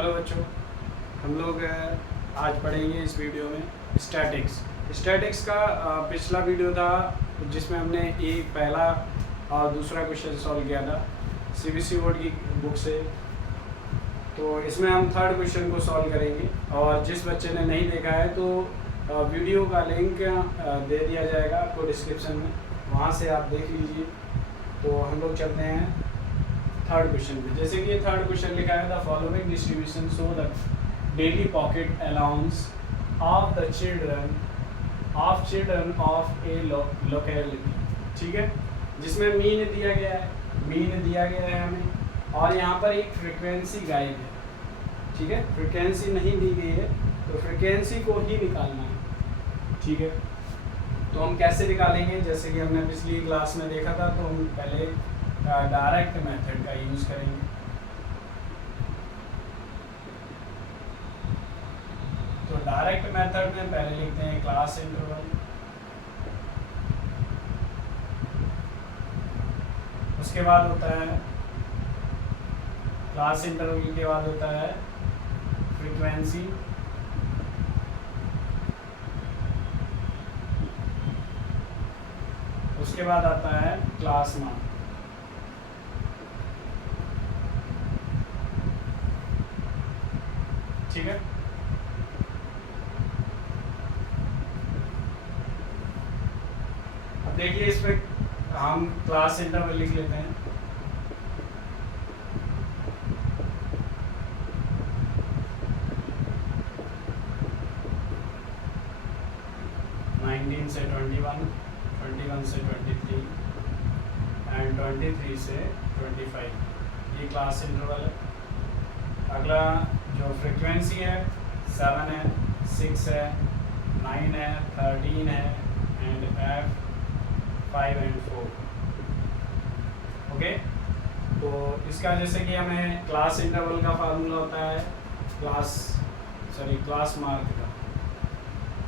Hello बच्चों, हम लोग आज पढ़ेंगे इस वीडियो में स्टैटिक्स। स्टैटिक्स का पिछला वीडियो था जिसमें हमने एक पहला और दूसरा क्वेश्चन सॉल्व किया था सीबीएसई बोर्ड की बुक से। तो इसमें हम थर्ड क्वेश्चन को सॉल्व करेंगे और जिस बच्चे ने नहीं देखा है तो वीडियो का लिंक दे दिया जाएगा आपको डिस्क्रिप्शन में, वहाँ से आप देख लीजिए। तो हम लोग चलते हैं थर्ड क्वेश्चन पे। जैसे कि ये थर्ड क्वेश्चन लिखा है, the following distribution show the daily pocket allowance of the children of A locality. ठीक है, जिसमें मीन दिया गया है हमें, और यहाँ पर एक फ्रीक्वेंसी गाइड है। ठीक है, फ्रीक्वेंसी नहीं दी गई है तो फ्रीक्वेंसी को ही निकालना है। ठीक है, तो हम कैसे निकालेंगे, जैसे कि हमने पिछली क्लास में देखा था, तो हम पहले डायरेक्ट मेथड का यूज़ करेंगे। तो डायरेक्ट मेथड में पहले लिखते हैं क्लास इंटरवल, उसके बाद होता है क्लास इंटरवल के बाद होता है फ्रीक्वेंसी, उसके बाद आता है क्लास मान। ठीक है, अब देखिए इस पे हम क्लास इंटरवल लिख लेते हैं। से 21, 21 से 23 एंड 23 से 25, ये क्लास इंटरवल है। अगला जो फ्रीक्वेंसी है 7 है, 6 है, 9 है, 13 है एंड F 5 एंड 4। ओके, तो इसका जैसे कि हमें क्लास इंटरवल का फार्मूला होता है क्लास मार्क का।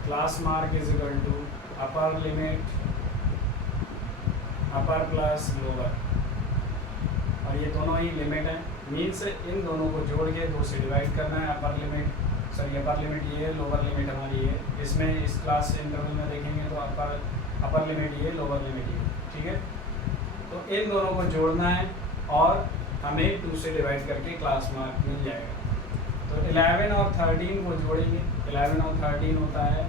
Class mark is equal to upper limit upper plus lower, और ये दोनों ही लिमिट हैं, मीन्स इन दोनों को जोड़ के 2 से डिवाइड करना है। अपर लिमिट ये है, लोअर लिमिट हमारी ये। इसमें इस क्लास इंटरवल में देखेंगे तो अपर लिमिट ये, लोअर लिमिट ये। ठीक है, तो इन दोनों को जोड़ना है और हमें 2 से डिवाइड करके क्लास मार्क मिल जाएगा। तो 11 और 13 को जोड़ेंगे, 11 और 13 होता है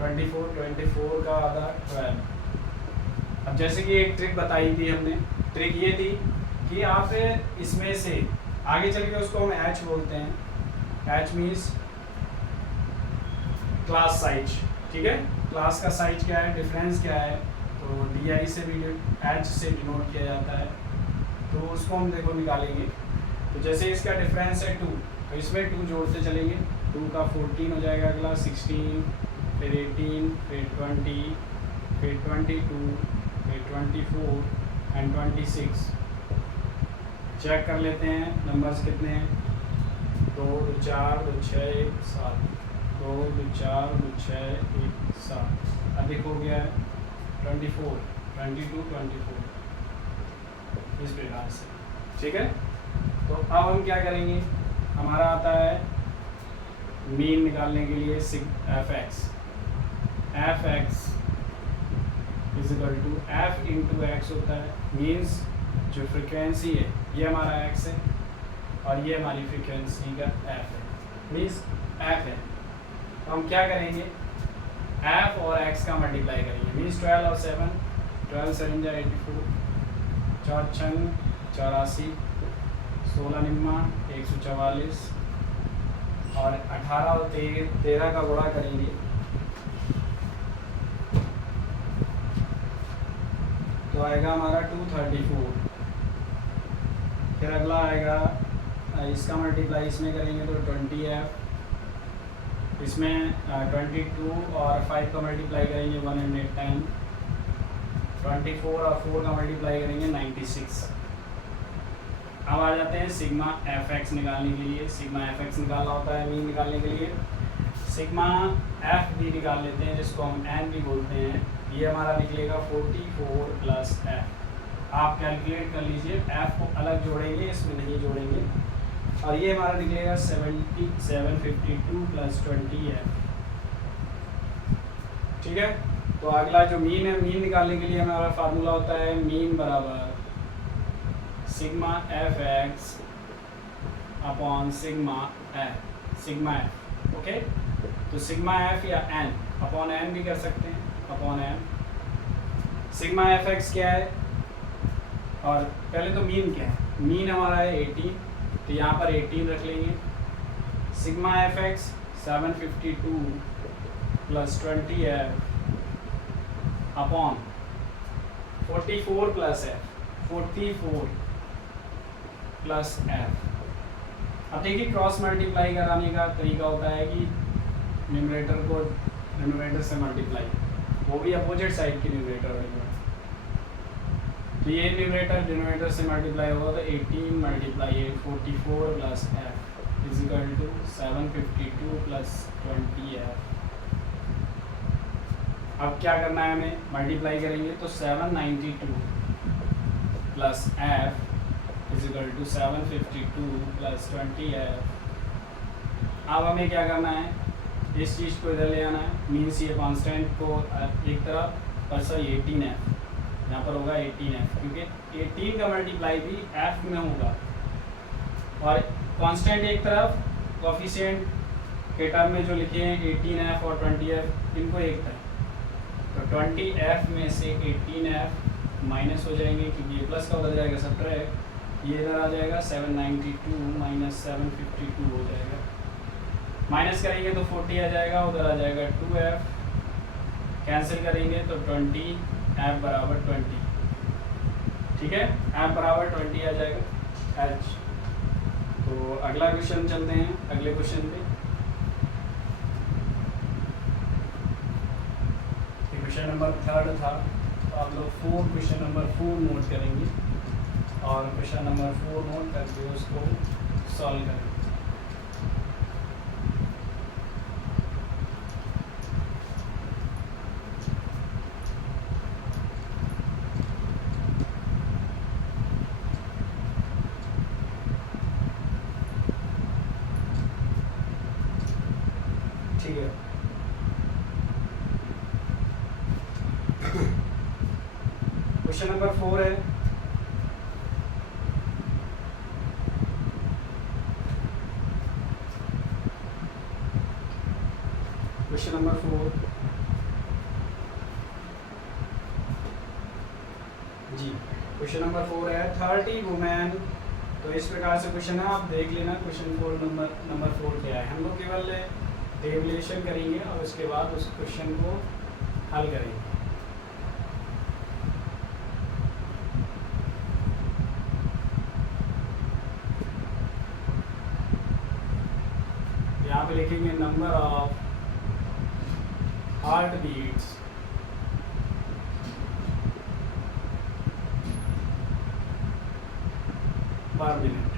24 का आधा 12। अब जैसे कि एक ट्रिक बताई थी हमने, ट्रिक ये थी कि आप इसमें से आगे चल के उसको हम H बोलते हैं। H means class size. ठीक है, क्लास का साइज क्या है, डिफरेंस क्या है, तो DI से भी H से डिनोट किया जाता है। तो उसको हम देखो निकालेंगे। तो जैसे इसका डिफरेंस है 2, तो इसमें 2 जोड़ते चलेंगे। 2 का 14 हो जाएगा, अगला 16, फिर 18, फिर 20, फिर 22, फिर 24 एंड 26। चेक कर लेते हैं नंबर्स कितने हैं। 2 2 4 2 6 1 7, 2 2 4 2 6 1 7, अधिक हो गया है 24, 22, 24 इस प्रकार से। ठीक है, तो अब हम क्या करेंगे, हमारा आता है मीन निकालने के लिए F X is equal to F into X होता है। मीन्स जो फ्रिक्वेंसी है ये हमारा एक्स है और ये हमारी फ्रिक्वेंसी का एफ है, मीन्स एफ है। तो हम क्या करेंगे, एफ और एक्स का मल्टीप्लाई करेंगे। मीन्स 12 और 7, 12 7 जा 84, 4 6 84, 16 निम्मा 144, और 18 और 13 का गुणा करेंगे तो आएगा हमारा 234। फिर अगला आएगा, इसका मल्टीप्लाई इसमें करेंगे तो 20F, इसमें 22 और 5 का मल्टीप्लाई करेंगे 110, 24 और 4 का मल्टीप्लाई करेंगे 96। अब आ जाते हैं सिग्मा एफ एक्स निकालने के लिए। सिग्मा एफ एक्स निकालना होता है मीन निकालने के लिए। सिग्मा एफ भी निकाल लेते हैं, जिसको हम एन भी बोलते हैं। ये हमारा निकलेगा 44 प्लस एफ। आप कैलकुलेट कर लीजिए, एफ को अलग जोड़ेंगे, इसमें नहीं जोड़ेंगे। और ये हमारा निकलेगा 752 प्लस 20 f। ठीक है, तो अगला जो मीन है, मीन निकालने के लिए हमारा फार्मूला होता है मीन बराबर sigma F X upon sigma F. Okay, तो सिग्मा एफ या एन अपॉन एन भी कर सकते हैं, upon N. Sigma F X क्या है, और पहले तो मीन क्या है, मीन हमारा है 18, तो यहाँ पर 18 रख लेंगे। Sigma F x 752 plus 20 F upon 44 plus F, 44 plus F. अब देखिए क्रॉस मल्टीप्लाई कराने का तरीका होता है कि न्यूमरेटर को डिनोमिनेटर से मल्टीप्लाई, वो भी अपोजिट साइड की न्यूमरेटर होगी। तो ये न्यूमरेटर डिनोमिनेटर से मल्टीप्लाई होगा, तो 18 multiply 44 plus F is equal to 752 plus 20 F. अब क्या करना है हमें, मल्टीप्लाई करेंगे तो 792 plus F is equal to 752 plus 20 F. अब हमें क्या करना है, इस चीज़ को इधर ले आना है, मीन्स ये कांस्टेंट को एक तरफ और सर 18 एफ यहाँ पर होगा 18 एफ, क्योंकि 18 का मल्टीप्लाई भी एफ में होगा। और कांस्टेंट एक तरफ, कोफिशिएंट के टर्म में जो लिखे हैं 18 एफ और 20 एफ, इनको एक तरफ, तो 20 एफ में से 18 एफ माइनस हो जाएंगे, क्योंकि ये प्लस का उधर जाएगा 17, ये इधर आ जाएगा 792 माइनस 752 हो जाएगा। माइनस करेंगे तो 40 आ जाएगा, उधर आ जाएगा 2f, कैंसिल करेंगे तो 20 f बराबर 20। ठीक है, f बराबर 20 आ जाएगा h। तो अगला क्वेश्चन चलते हैं, अगले क्वेश्चन पे। क्वेश्चन नंबर 3 था, तो आप लोग क्वेश्चन नंबर 4 नोट करेंगे और क्वेश्चन नंबर 4 नोट करके उसको सॉल्व करेंगे। ठीक है, क्वेश्चन नंबर 4 है, क्वेश्चन नंबर 4 जी, क्वेश्चन नंबर 4 है 30 वुमेन। तो इस प्रकार से क्वेश्चन है, आप देख लेना क्वेश्चन 4 नंबर 4 क्या है। हम लोग केवल डेरिवेशन करेंगे और उसके बाद उस क्वेश्चन को हल करेंगे। यहाँ पे लिखेंगे number of heart beats per minute,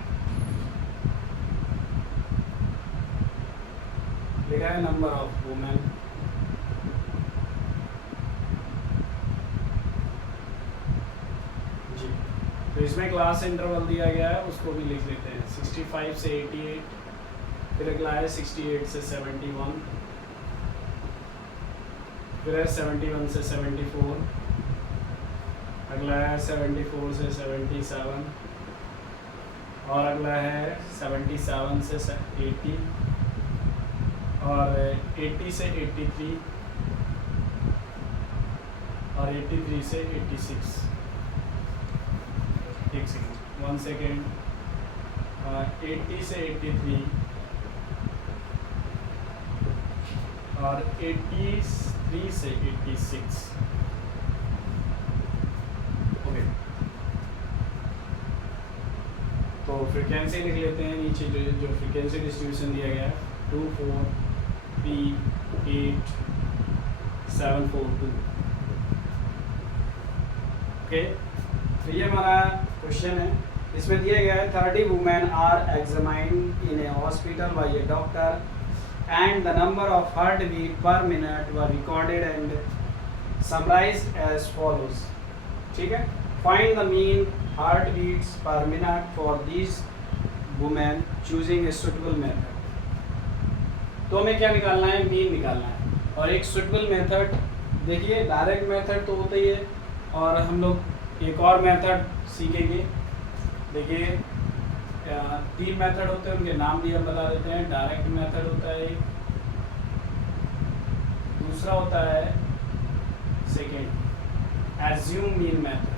लिखा है नंबर ऑफ वुमेन। जी, तो इसमें क्लास इंटरवल दिया गया है, उसको भी लिख लेते हैं। 65 से 88, फिर अगला है 68 से 71, फिर है 71 से 74, अगला है 74 से 77, और अगला है 77 से 80, और 80 से 83, और 83 से 86। एक सेकेंड, 1 सेकेंड, 80 से 83, और 83 से 86। ओके, तो फ्रीक्वेंसी लिख लेते हैं। नीचे जो फ्रीक्वेंसी डिस्ट्रीब्यूशन दिया गया है 2 4 3 8 7 4 2। ओके, तो ये हमारा क्वेश्चन है। इसमें दिया गया है 30 women are examined in a hospital by a doctor and the number of heartbeat per minute were recorded and summarized as follows। ठीक है, find the mean heartbeats per minute for these women choosing a suitable method. तो हमें क्या निकालना है, mean निकालना है। और एक सुटेबल मेथड, देखिए डायरेक्ट मेथड तो होता ही है, और हम लोग एक और मेथड सीखेंगे। देखिए 3 मेथड होते हैं, उनके नाम भी हम बता देते हैं। डायरेक्ट मेथड होता है, दूसरा होता है सेकेंड एज्यूम मीन मेथड,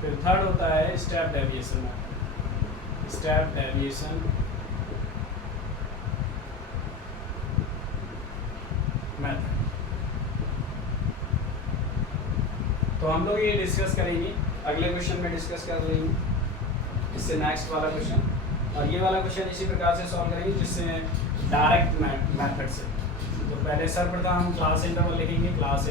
फिर थर्ड होता है step deviation method, step deviation method. तो हम लोग ये डिस्कस करेंगे, अगले क्वेश्चन में डिस्कस कर लेंगे, इससे नेक्स्ट वाला क्वेश्चन, और ये वाला क्वेश्चन इसी प्रकार से सॉल्व करेंगे जिससे डायरेक्ट मेथड से। तो पहले सर्वप्रथम हम क्लास इंटरवल लिखेंगे, क्लास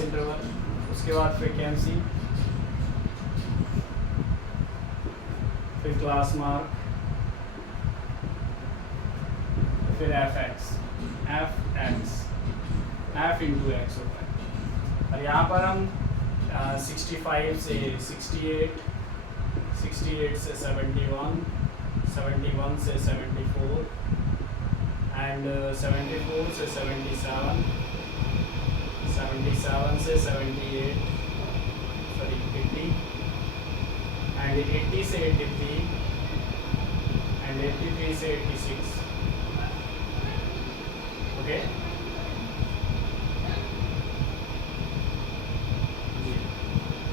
इंटरवल, उसके बाद फ्रीक्वेंसी, फिर क्लास मार्क, फिर एफ इंटू एक्स होता है। और यहाँ पर हम 65 से 68, 68 से 71, 71 से 74 एंड 74 से 77, 77 से 78, सॉरी 80 एंड 80 से 83 एंड 83 से 86। ओके,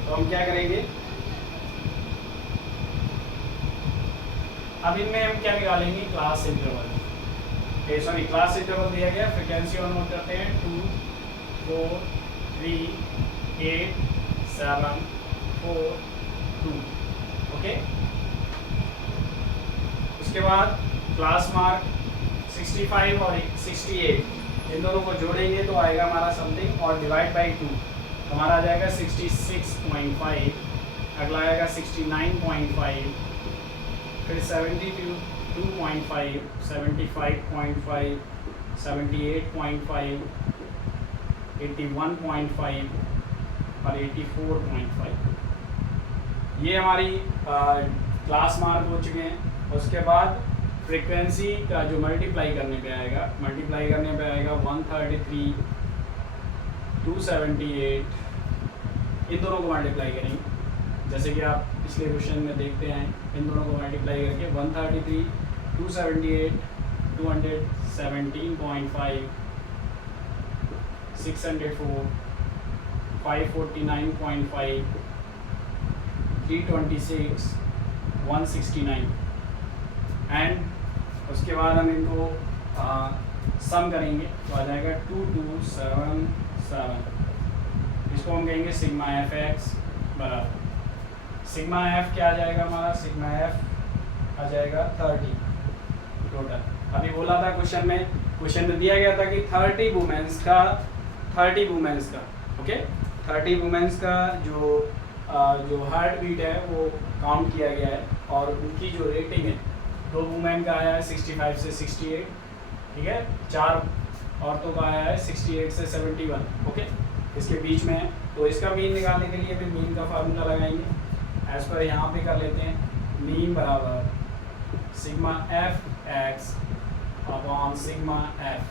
तो हम क्या करेंगे, अब इनमें हम क्या निकालेंगे, class interval, sorry class interval दिया गया, फ्रीक्वेंसी और नोट करते हैं 2, 4, 3, 8, 7, 4, 2। ओके, उसके बाद क्लास मार्क 65 और 68, इन दोनों को जोड़ेंगे तो आएगा हमारा समथिंग, और डिवाइड बाई 2 हमारा आ जाएगा 66.5, अगला आएगा 69.5, फिर 72.5, 75.5, 78.5, 81.5 और 84.5। ये हमारी क्लास मार्क हो चुके हैं। उसके बाद फ्रीक्वेंसी का जो मल्टीप्लाई करने पे आएगा 133, 278, इन दोनों को मल्टीप्लाई करेंगे, जैसे कि आप पिछले क्वेश्चन में देखते हैं, इन दोनों को मल्टीप्लाई करके 133, 278, 217.5, 604, 549.5, 326, 169 एंड उसके बाद हम इनको सम करेंगे तो आ जाएगा 2277। इसको हम कहेंगे सिग्मा एफ एक्स बराबर, सिग्मा एफ क्या आ जाएगा हमारा, सिग्मा एफ आ जाएगा 30 टोटल। अभी बोला था क्वेश्चन में दिया गया था कि 30 वुमेन्स का ओके 30 वुमेन्स का जो हार्ट बीट है वो काउंट किया गया है, और उनकी जो रेटिंग है 2 वुमेन का आया है 65 से 68, ठीक है, 4 औरतों का आया है 68 से 71, ओके, इसके बीच में है। तो इसका मीन निकालने के लिए भी मीन का फार्मूला लगाएंगे, एज पर यहाँ पे कर लेते हैं, मीन बराबर sigma F X upon sigma F,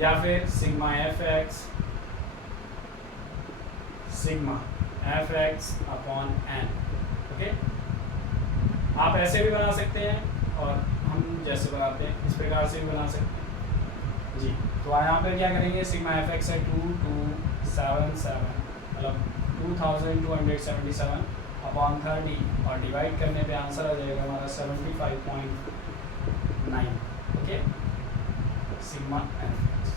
या फिर sigma F X upon N. Okay, आप ऐसे भी बना सकते हैं और हम जैसे बनाते हैं इस प्रकार से भी बना सकते हैं जी। तो यहाँ पे क्या करेंगे, सिग्मा एफ एक्स है 2277 मतलब 2277 अपॉन 30, और डिवाइड करने पे आंसर आ जाएगा हमारा 75.9। Okay, sigma F x,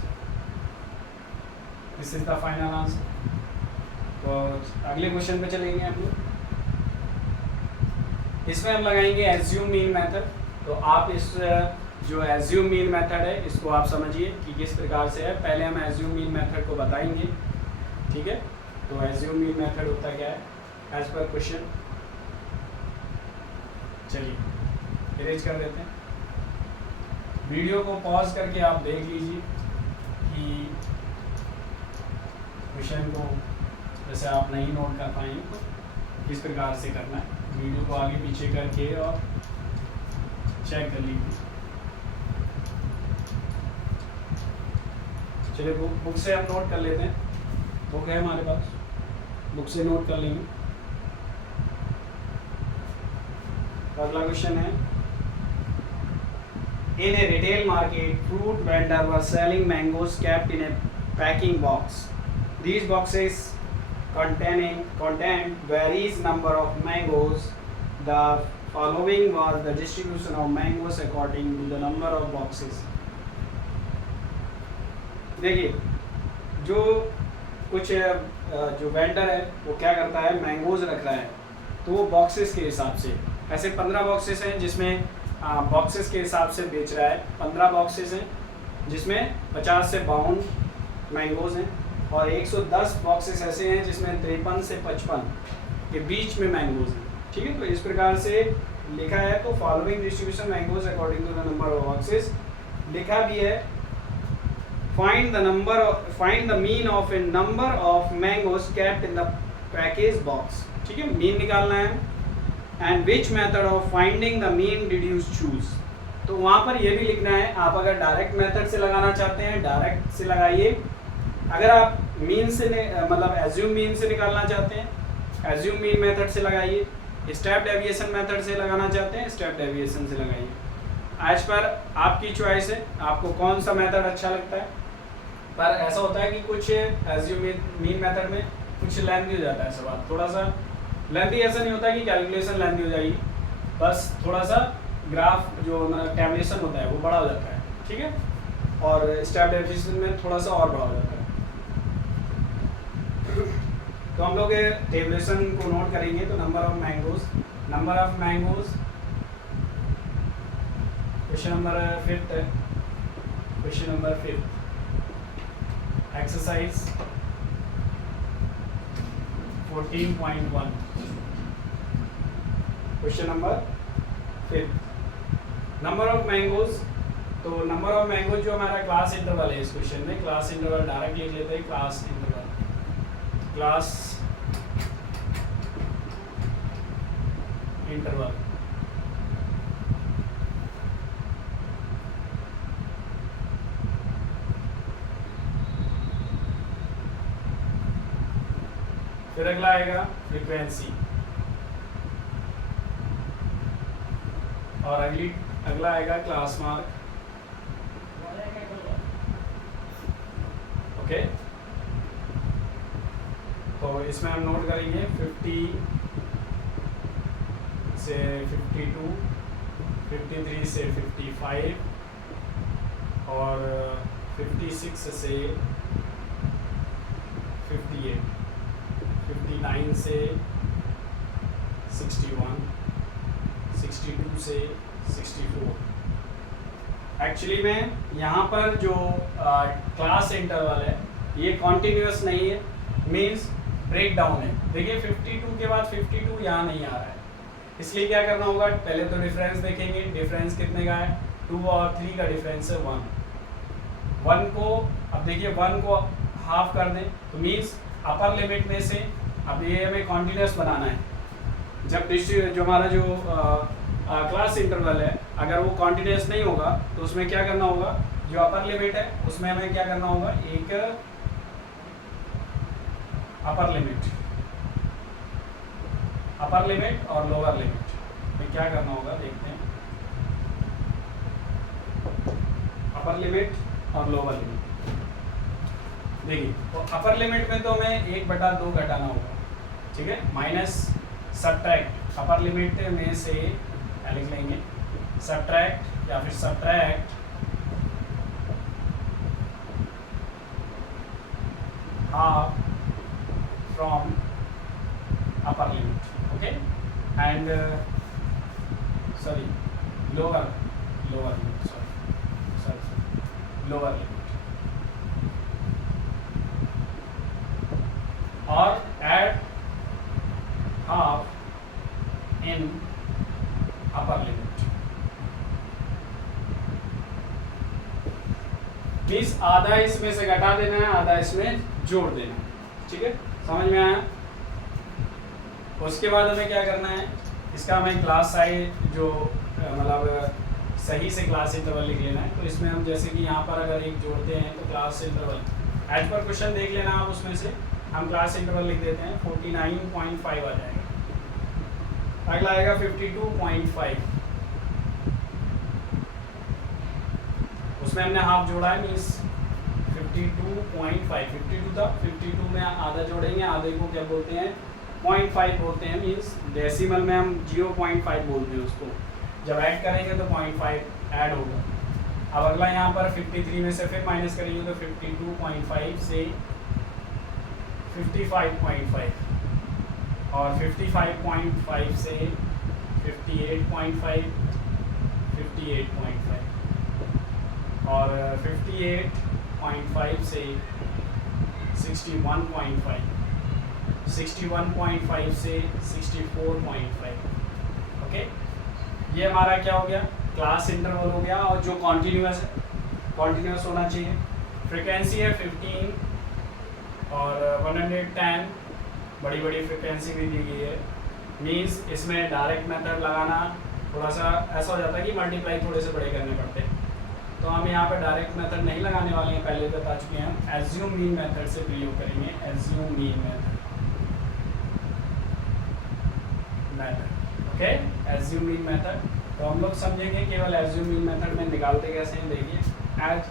this is the final answer. तो अगले क्वेश्चन पे चलेंगे हम लोग, इसमें हम लगाएंगे एज्यूम मीन मेथड। तो आप इस जो एज्यूम मीन मेथड है इसको आप समझिए कि किस प्रकार से है। पहले हम एज्यूम मीन मेथड को बताएंगे, ठीक है। तो एज्यूम मीन मेथड होता क्या है एज पर क्वेश्चन, चलिए इरेज कर देते हैं। वीडियो को पॉज करके आप देख लीजिए कि कि क्वेश्चन को जैसे आप नहीं नोट कर पाए तो किस प्रकार से करना है, वीडियो को आगे पीछे करके और चेक कर लीजिए। चलिए बुक से हम नोट कर लेते हैं, बुक है हमारे पास, बुक से नोट कर लेंगे। अगला क्वेश्चन है, in a retail market fruit vendor were selling mangoes kept in a packing box, these boxes contain varies number of mangoes. The following was the distribution of mangoes according to the number of boxes. देखिए जो कुछ जो vendor है वो क्या करता है, mangoes रख रहा है, तो वो बॉक्सेस के हिसाब से, ऐसे 15 बॉक्सेस हैं जिसमें बॉक्सेस के हिसाब से बेच रहा है, 15 बॉक्सेस हैं जिसमें 50 से 52 मैंगोज हैं, और 110 बॉक्सेस ऐसे हैं जिसमें 53 से 55 के बीच में मैंगोज हैं। ठीक है, तो इस प्रकार से लिखा है। तो following distribution mangoes according to the number of boxes लिखा भी है। Find the mean of a number of mangoes kept in the package box. ठीक है, मीन निकालना है। And which method of finding the mean did you choose, तो वहाँ पर ये भी लिखना है। आप अगर डायरेक्ट मेथड से लगाना चाहते हैं डायरेक्ट से लगाइए, अगर आप मीन से मतलब एज्यूम मीन से निकालना चाहते हैं एज्यूम मीन मेथड से लगाइए, स्टेप डेविएशन मेथड से लगाना चाहते हैं स्टेप डेविएशन से लगाइए। आज पर आपकी चॉइस है, आपको कौन सा मेथड अच्छा लगता है। पर ऐसा होता है कि कुछ एज्यूम मीन मेथड में कुछ लेंथी हो जाता है सवाल, थोड़ा सा लेंथी ऐसा नहीं होता कि कैलकुलेशन लेंथी हो जाएगी, बस थोड़ा सा ग्राफ जो टैबुलेशन होता है वो बड़ा हो जाता है। ठीक है, और स्टेप डेविएशन में थोड़ा सा और बड़ा हो जाता है। तो हम लोग टेबलेशन को नोट करेंगे। तो number of mangoes question number 5 exercise 14.1 question number 5 number of mangoes. तो नंबर ऑफ मैंगोज जो हमारा क्लास इंटरवल है, इस क्वेश्चन में क्लास इंटरवल डायरेक्ट लिख लेते हैं। क्लास इंटरवल फिर अगला आएगा फ्रीक्वेंसी, और अगला आएगा क्लास मार्क। ओके, तो इसमें हम नोट करेंगे 50 से 52, 53 से 55 और 56 से 58, 59 से 61, 62 से 64। एक्चुअली में यहाँ पर जो क्लास इंटरवल है ये कॉन्टिन्यूस नहीं है, मीन्स ब्रेक डाउन है। देखिए 52 के बाद 52 यहाँ नहीं आ रहा है, इसलिए क्या करना होगा, पहले तो डिफरेंस देखेंगे। डिफरेंस कितने का है, 2 और 3 का डिफरेंस है 1 को। अब देखिए 1 को हाफ कर दें तो मीन्स अपर लिमिट में से, अब ये हमें कॉन्टिन्यूस बनाना है। जब जो हमारा जो क्लास इंटरवल है अगर वो कॉन्टिन्यूस नहीं होगा तो उसमें क्या करना होगा, जो अपर लिमिट है उसमें हमें क्या करना होगा, एक अपर लिमिट और लोअर लिमिट में क्या करना होगा, देखते हैं। अपर लिमिट और लोअर लिमिट, देखिए तो अपर लिमिट में तो हमें 1/2 घटाना होगा। ठीक है, माइनस सब्ट्रैक्ट, अपर लिमिट में से लिख लेंगे सब्ट्रैक्ट या फिर subtract half from upper limit. Okay, and sorry lower limit, lower limit, और add half in upper limit. Means आधा इसमें से घटा देना है, आधा इसमें जोड़ देना है। ठीक है, समझ में आया? उसके बाद हमें क्या करना है, इसका हमें क्लास साइज जो मतलब सही से क्लास इंटरवल लिख लेना है। तो इसमें हम जैसे कि यहाँ पर अगर एक जोड़ते हैं तो class interval as per question देख लेना आप, उसमें से हम क्लास इंटरवल लिख देते हैं 49.5 आ जाएगा। अगला आएगा 52.5, उसमें हमने हाफ जोड़ा है, मीन्स 52.5 52 था, 52 में आधा जोड़ेंगे, आधे को क्या बोलते हैं 0.5 बोलते हैं, मीन्स डेसिमल में हम 0.5 बोलते हैं उसको। जब ऐड करेंगे तो 0.5 ऐड होगा। अब अगला यहाँ पर 53 में से फिर माइनस करेंगे तो 52.5 से 55.5 और 55.5 से 58.5 58.5 और 58.5 से 61.5 61.5 से 64.5। ओके, ये हमारा क्या हो गया, क्लास इंटरवल हो गया। और जो कॉन्टिन्यूस है, कॉन्टिन्यूस होना चाहिए। फ्रिक्वेंसी है 15 और 110, बड़ी बड़ी फ्रिक्वेंसी भी दी गई है। मीन्स इसमें डायरेक्ट मेथड लगाना थोड़ा सा ऐसा हो जाता है कि मल्टीप्लाई थोड़े से बड़े करने पड़ते हैं, तो हम यहाँ पे डायरेक्ट मेथड नहीं लगाने वाले हैं, पहले बता चुके हैं। हम एज्यूम मीन मेथड से प्रयोग करेंगे, assume mean method. Okay, assume mean method तो हम लोग समझेंगे केवल एज्यूम मीन मेथड में निकालते कैसे हैं। देखिए, एज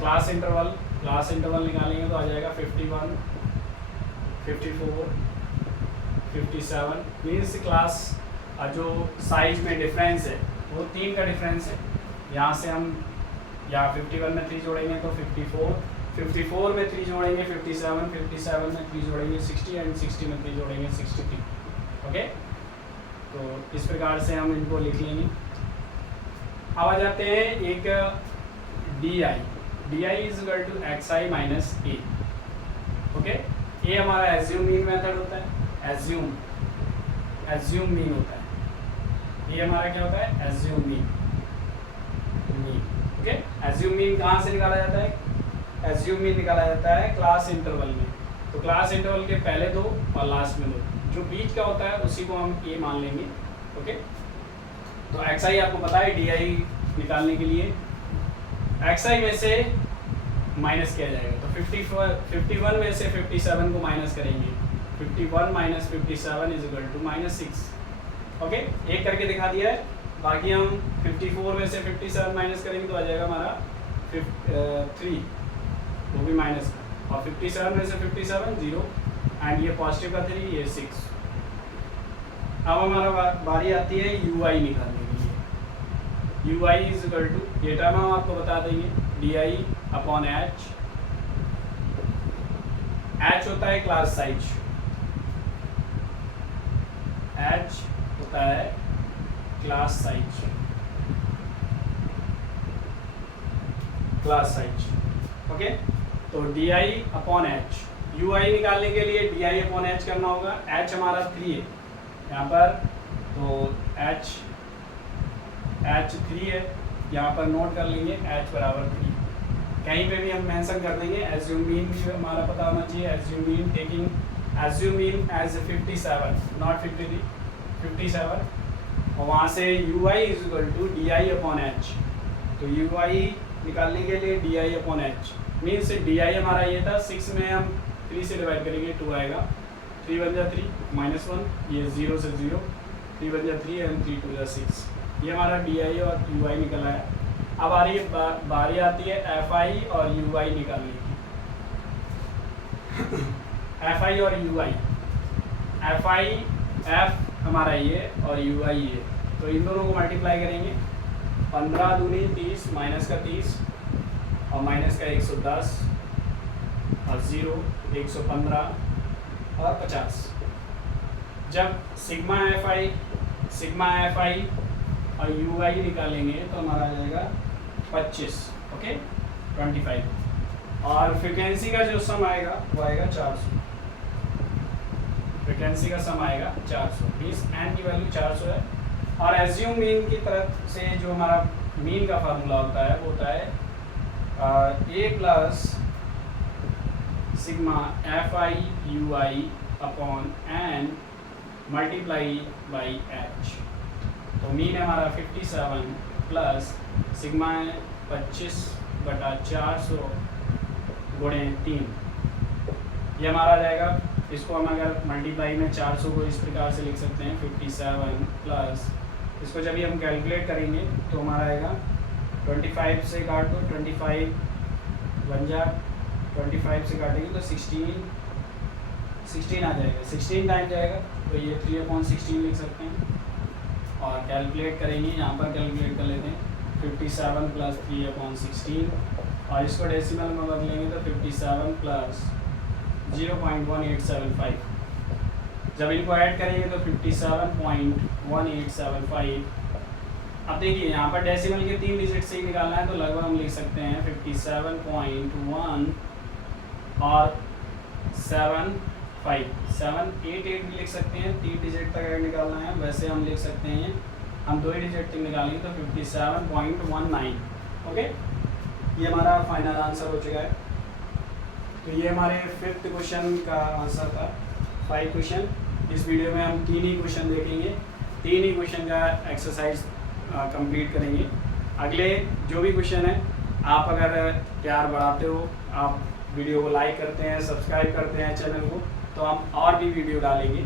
क्लास इंटरवल निकालेंगे तो आ जाएगा 51 54 57। मीन्स क्लास जो साइज में डिफरेंस है वो 3 का डिफरेंस है। यहाँ से हम यहाँ 51 में 3 जोड़ेंगे तो 54, 54 में 3 जोड़ेंगे 57, 57 में 3 जोड़ेंगे 60 एंड 60 में 3 जोड़ेंगे 63। ओके, तो इस प्रकार से हम इनको लिख लेंगे। अब आ जाते हैं एक D I is equal to X I minus A. Okay, ये हमारा एज्यूम मीन मेथड होता है, एज्यूम मीन होता है। ये हमारा क्या होता है, assume mean. Okay, assume mean कहाँ से निकाला जाता है, एज्यूम मीन निकाला जाता है क्लास इंटरवल में। तो क्लास इंटरवल के पहले 2 और लास्ट में 2, जो बीच का होता है उसी को हम ए मान लेंगे। ओके, तो एक्स आई आपको पता है, डी आई निकालने के लिए एक्स आई में से माइनस किया जाएगा। तो 51 में से 57 को माइनस करेंगे, 51 minus 57 is equal to -6। Okay, एक करके दिखा दिया है। बाकी हम 54 में से 57 माइनस करेंगे तो आ जाएगा हमारा 3, वो भी माइनस का, और 57 में से 57 0 एंड ये पॉजिटिव का 3, ये 6। अब हमारा बारी आती है यू आई निकालने के लिए। U I is equal to, ये टर्म हम आपको बता देंगे, D I upon H. H होता है क्लास साइज, एच होता है क्लास साइज, ओके। तो D I upon H, U I निकालने के लिए डी आई अपॉन एच करना होगा। एच हमारा 3 है यहाँ पर, तो एच 3 है, यहाँ पर नोट कर लेंगे एच बराबर 3। कहीं पे भी हम मेंशन कर देंगे। एज्यूम मीन भी हमारा पता होना चाहिए, assume mean taking assume mean as 57 not 53, 57। और वहाँ से U I is equal to D I upon H. तो यू आई निकालने के लिए D I upon H means D I हमारा ये था, 6 में हम 3 से डिवाइड करेंगे 2 आएगा, 3 बन जा 3 -1, ये 0 से 0, 3 बन जा 3 एंड 3 2 जा 6। ये हमारा डी आई और यू आई निकल आया। अब आ रही बारी आती है एफ आई और यू आई निकालने की। एफ आई और you I, F I F हमारा ये और यू आई ये, तो इन दोनों को मल्टीप्लाई करेंगे। 15 दूनी 30, माइनस का 30 और माइनस का 110 और 0 115 और 50। जब सिग्मा एफ आई और यू आई निकालेंगे तो हमारा आ जाएगा 25, ओके 25। और फ्रिक्वेंसी का जो सम आएगा वो आएगा 400। फ्रिक्वेंसी का सम आएगा 400, मीन्स एन की वैल्यू 400 है। और एज्यूम मीन की तरफ से जो हमारा मीन का फार्मूला होता है वो होता है A plus sigma F I U I upon N multiply by H. तो मीन हमारा 57 प्लस सिग्मा है 25/400 गुणे 3, ये हमारा आ जाएगा। इसको हम अगर मल्टीप्लाई में 400 को इस प्रकार से लिख सकते हैं 57 प्लस, इसको जब भी हम कैलकुलेट करेंगे तो हमारा आएगा 25 से काट दो, 25 बन जा, 25 से काटेंगे तो 16 आ जाएगा, 16 टाइम जाएगा, तो ये 3/16 लिख सकते हैं। और कैलकुलेट करेंगे, यहाँ पर कैलकुलेट कर लेते हैं 57 प्लस 3/16, और इसको डेसिमल में बदलेंगे तो 57 प्लस 0.1875। जब इनको ऐड करेंगे तो 57.1875। अब देखिए यहाँ पर डेसिमल के 3 डिजिट से ही निकालना है, तो लगभग हम लिख सकते हैं 57.1 और 788 भी लिख सकते हैं, 3 डिजिट तक अगर निकालना है। वैसे हम लिख सकते हैं, हम 2 डिजिट तक निकालेंगे तो 57.19। ओके, ये हमारा फाइनल आंसर हो चुका है। तो ये हमारे 5th क्वेश्चन का आंसर था। 5 क्वेश्चन, इस वीडियो में हम 3 ही क्वेश्चन देखेंगे, 3 ही क्वेश्चन का एक्सरसाइज कंप्लीट करेंगे। अगले जो भी क्वेश्चन है, आप अगर प्यार बढ़ाते हो, आप वीडियो को लाइक करते हैं, सब्सक्राइब करते हैं चैनल को, तो हम और भी वीडियो डालेंगे,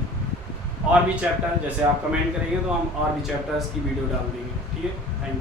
और भी चैप्टर, जैसे आप कमेंट करेंगे तो हम और भी चैप्टर्स की वीडियो डाल देंगे। ठीक है, थैंक यू।